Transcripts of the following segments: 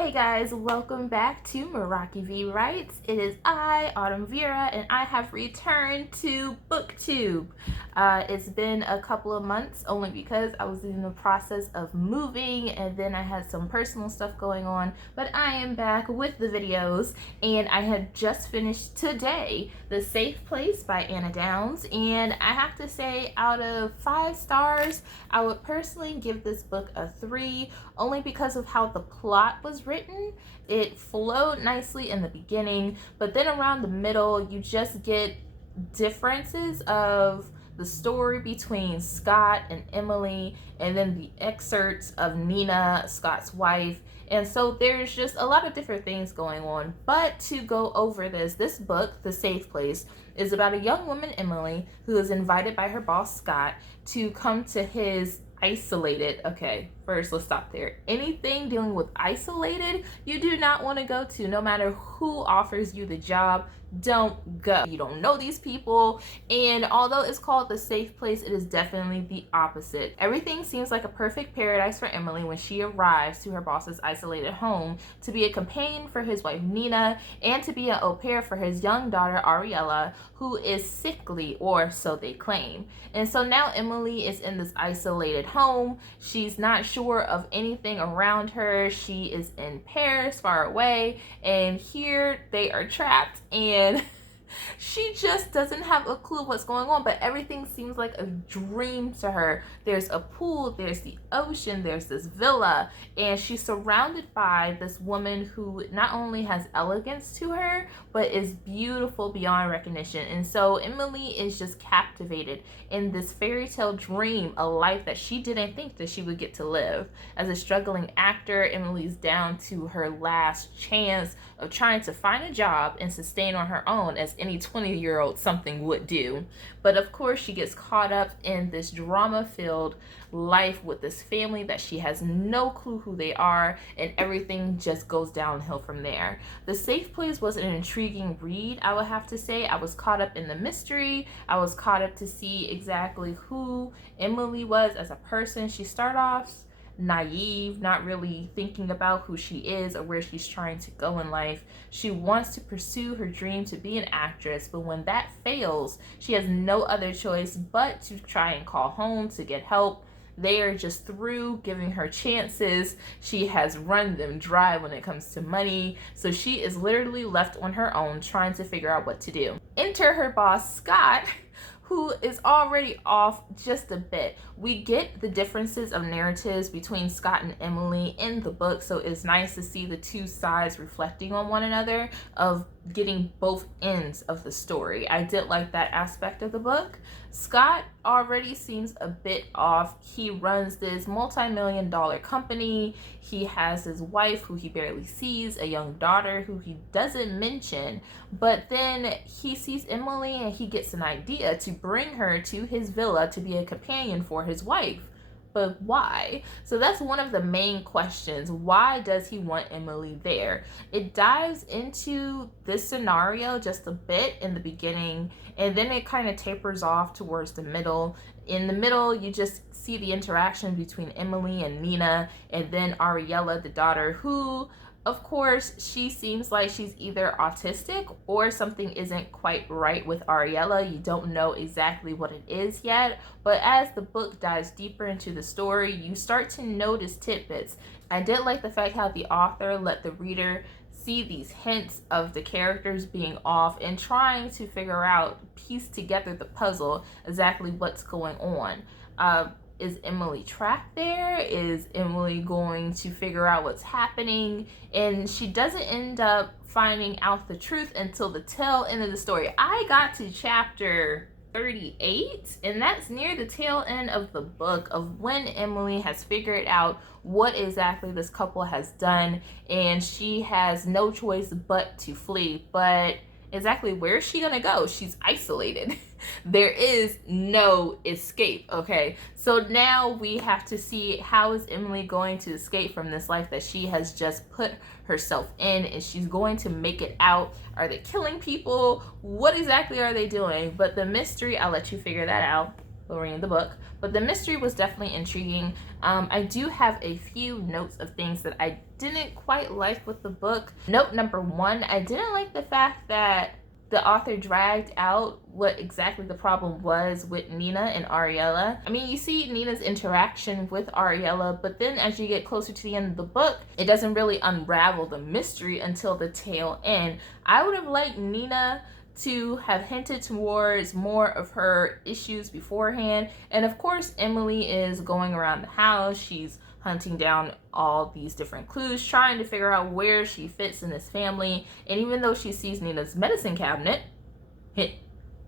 Hey guys, welcome back to Meraki V Writes. It is I, Autumn Vera, and I have returned to BookTube. It's been a couple of months only because I was in the process of moving and then I had some personal stuff going on, but I am back with the videos and I had just finished today The Safe Place by Anna Downs, and I have to say out of 5 stars, I would personally give this book a 3 only because of how the plot was written. It flowed nicely in the beginning, but then around the middle, you just get differences of the story between Scott and Emily, and then the excerpts of Nina, Scott's wife. And so there's just a lot of different things going on. But to go over this book, The Safe Place, is about a young woman, Emily, who is invited by her boss, Scott, to come to his isolated. Okay, first let's stop there. Anything dealing with isolated, you do not want to go to, no matter who offers you the job. Don't go. You don't know these people, and although it's called The Safe Place, it is definitely the opposite. Everything seems like a perfect paradise for Emily when she arrives to her boss's isolated home to be a companion for his wife Nina and to be an au pair for his young daughter Ariella, who is sickly, or so they claim. And so now Emily is in this isolated home. She's not sure of anything around her. She is in Paris, far away, and here they are trapped, and she just doesn't have a clue what's going on, but everything seems like a dream to her. There's a pool, there's the ocean, there's this villa, and she's surrounded by this woman who not only has elegance to her, but is beautiful beyond recognition. And so Emily is just captivated in this fairy tale dream, a life that she didn't think that she would get to live. As a struggling actor, Emily's down to her last chance of trying to find a job and sustain on her own, as any 20-year-old something would do. But of course, she gets caught up in this drama-filled life with this family that she has no clue who they are, and everything just goes downhill from there. The Safe Place was an intriguing read, I would have to say. I was caught up in the mystery. I was caught up to see exactly who Emily was as a person. She started off naive, not really thinking about who she is or where she's trying to go in life. She wants to pursue her dream to be an actress, but when that fails, she has no other choice but to try and call home to get help. They are just through giving her chances. She has run them dry when it comes to money, so she is literally left on her own trying to figure out what to do. Enter her boss, Scott, who is already off just a bit. We get the differences of narratives between Scott and Emily in the book, so it's nice to see the two sides reflecting on one another, of getting both ends of the story. I did like that aspect of the book. Scott already seems a bit off. He runs this multi-million-dollar company. He has his wife who he barely sees, a young daughter who he doesn't mention, but then he sees Emily and he gets an idea to bring her to his villa to be a companion for his wife. But why? So that's one of the main questions. Why does he want Emily there? It dives into this scenario just a bit in the beginning, and then it kind of tapers off towards the middle. In the middle, you just see the interaction between Emily and Nina, and then Ariella, the daughter, who, of course, she seems like she's either autistic or something isn't quite right with Ariella. You don't know exactly what it is yet, but as the book dives deeper into the story, you start to notice tidbits. I did like the fact how the author let the reader see these hints of the characters being off and trying to figure out, piece together the puzzle, exactly what's going on. Is Emily trapped there? Is Emily going to figure out what's happening? And she doesn't end up finding out the truth until the tail end of the story. I got to chapter 38, and that's near the tail end of the book, of when Emily has figured out what exactly this couple has done, and she has no choice but to flee. But exactly where is she gonna go? She's isolated. There is no escape. Okay, so now we have to see, how is Emily going to escape from this life that she has just put herself in? Is she's going to make it out? Are they killing people? What exactly are they doing? But the mystery, I'll let you figure that out. while reading the book, but the mystery was definitely intriguing. I do have a few notes of things that I didn't quite like with the book. Note number one, I didn't like the fact that the author dragged out what exactly the problem was with Nina and Ariella. I mean, you see Nina's interaction with Ariella, but then as you get closer to the end of the book, it doesn't really unravel the mystery until the tail end. I would have liked Nina to have hinted towards more of her issues beforehand. And of course, Emily is going around the house. She's hunting down all these different clues, trying to figure out where she fits in this family. And even though she sees Nina's medicine cabinet,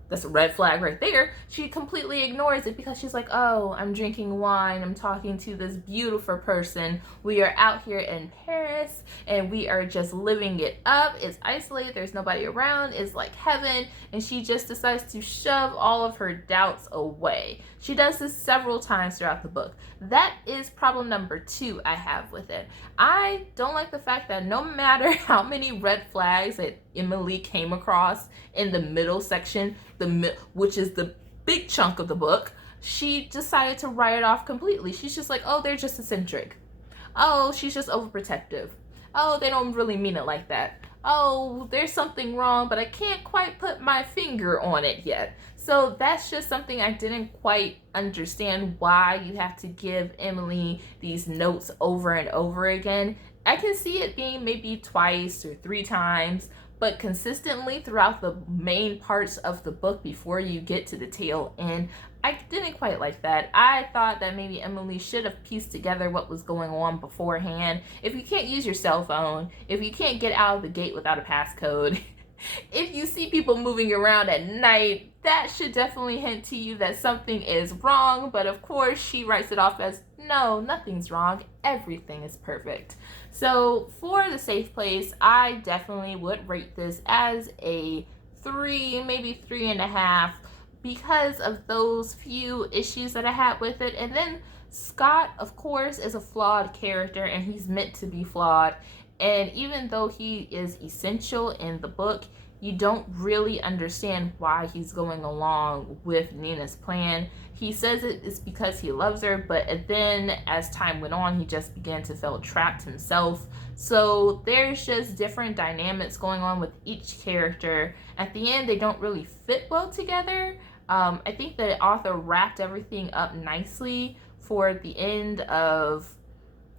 that's a red flag right there, she completely ignores it because she's like, oh, I'm drinking wine, I'm talking to this beautiful person, we are out here in Paris and we are just living it up, it's isolated, there's nobody around, it's like heaven, and she just decides to shove all of her doubts away. She does this several times throughout the book. That is problem number two I have with it. I don't like the fact that no matter how many red flags that Emily came across in the middle section, which is the big chunk of the book, she decided to write it off completely. She's just like, oh, they're just eccentric. Oh, she's just overprotective. Oh, they don't really mean it like that. Oh, there's something wrong, but I can't quite put my finger on it yet. So that's just something I didn't quite understand, why you have to give Emily these notes over and over again. I can see it being maybe twice or three times, but consistently throughout the main parts of the book before you get to the tail end, I didn't quite like that. I thought that maybe Emily should have pieced together what was going on beforehand. If you can't use your cell phone, if you can't get out of the gate without a passcode, if you see people moving around at night, that should definitely hint to you that something is wrong. But of course, she writes it off as, no, nothing's wrong, everything is perfect. So for The Safe Place, I definitely would rate this as a 3, maybe 3.5, because of those few issues that I had with it. And then Scott, of course, is a flawed character, and he's meant to be flawed. And even though he is essential in the book, you don't really understand why he's going along with Nina's plan. He says it is because he loves her, but then as time went on, he just began to feel trapped himself. So there's just different dynamics going on with each character. At the end, they don't really fit well together. I think the author wrapped everything up nicely for the end of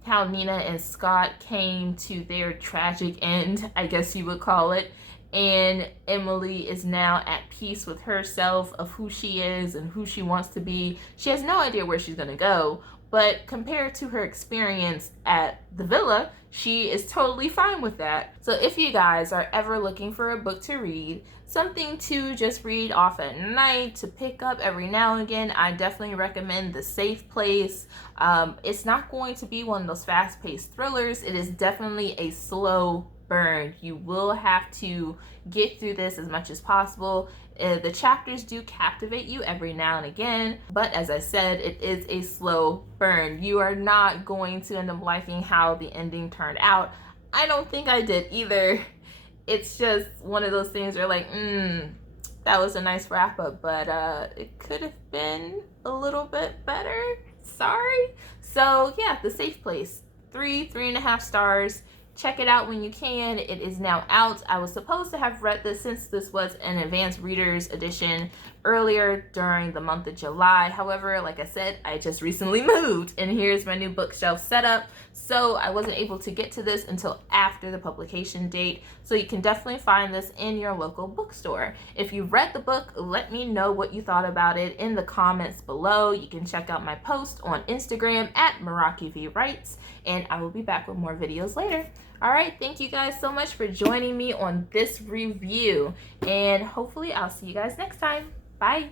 how Nina and Scott came to their tragic end, I guess you would call it. And Emily is now at peace with herself, of who she is and who she wants to be. She has no idea where she's going to go, but compared to her experience at the villa, she is totally fine with that. So if you guys are ever looking for a book to read, something to just read off at night, to pick up every now and again, I definitely recommend The Safe Place. It's not going to be one of those fast-paced thrillers. It is definitely a slow burn. You will have to get through this as much as possible. The chapters do captivate you every now and again, but as I said, it is a slow burn. You are not going to end up liking how the ending turned out. I don't think I did either. It's just one of those things where like, that was a nice wrap up, but it could have been a little bit better. Sorry. So yeah, The Safe Place, 3.5 stars. Check it out when you can. It is now out. I was supposed to have read this, since this was an advanced readers edition, earlier during the month of July. However, like I said, I just recently moved and here's my new bookshelf setup. So I wasn't able to get to this until after the publication date. So you can definitely find this in your local bookstore. If you read the book, let me know what you thought about it in the comments below. You can check out my post on Instagram at MerakiVWrites, and I will be back with more videos later. All right, thank you guys so much for joining me on this review, and hopefully I'll see you guys next time. Bye.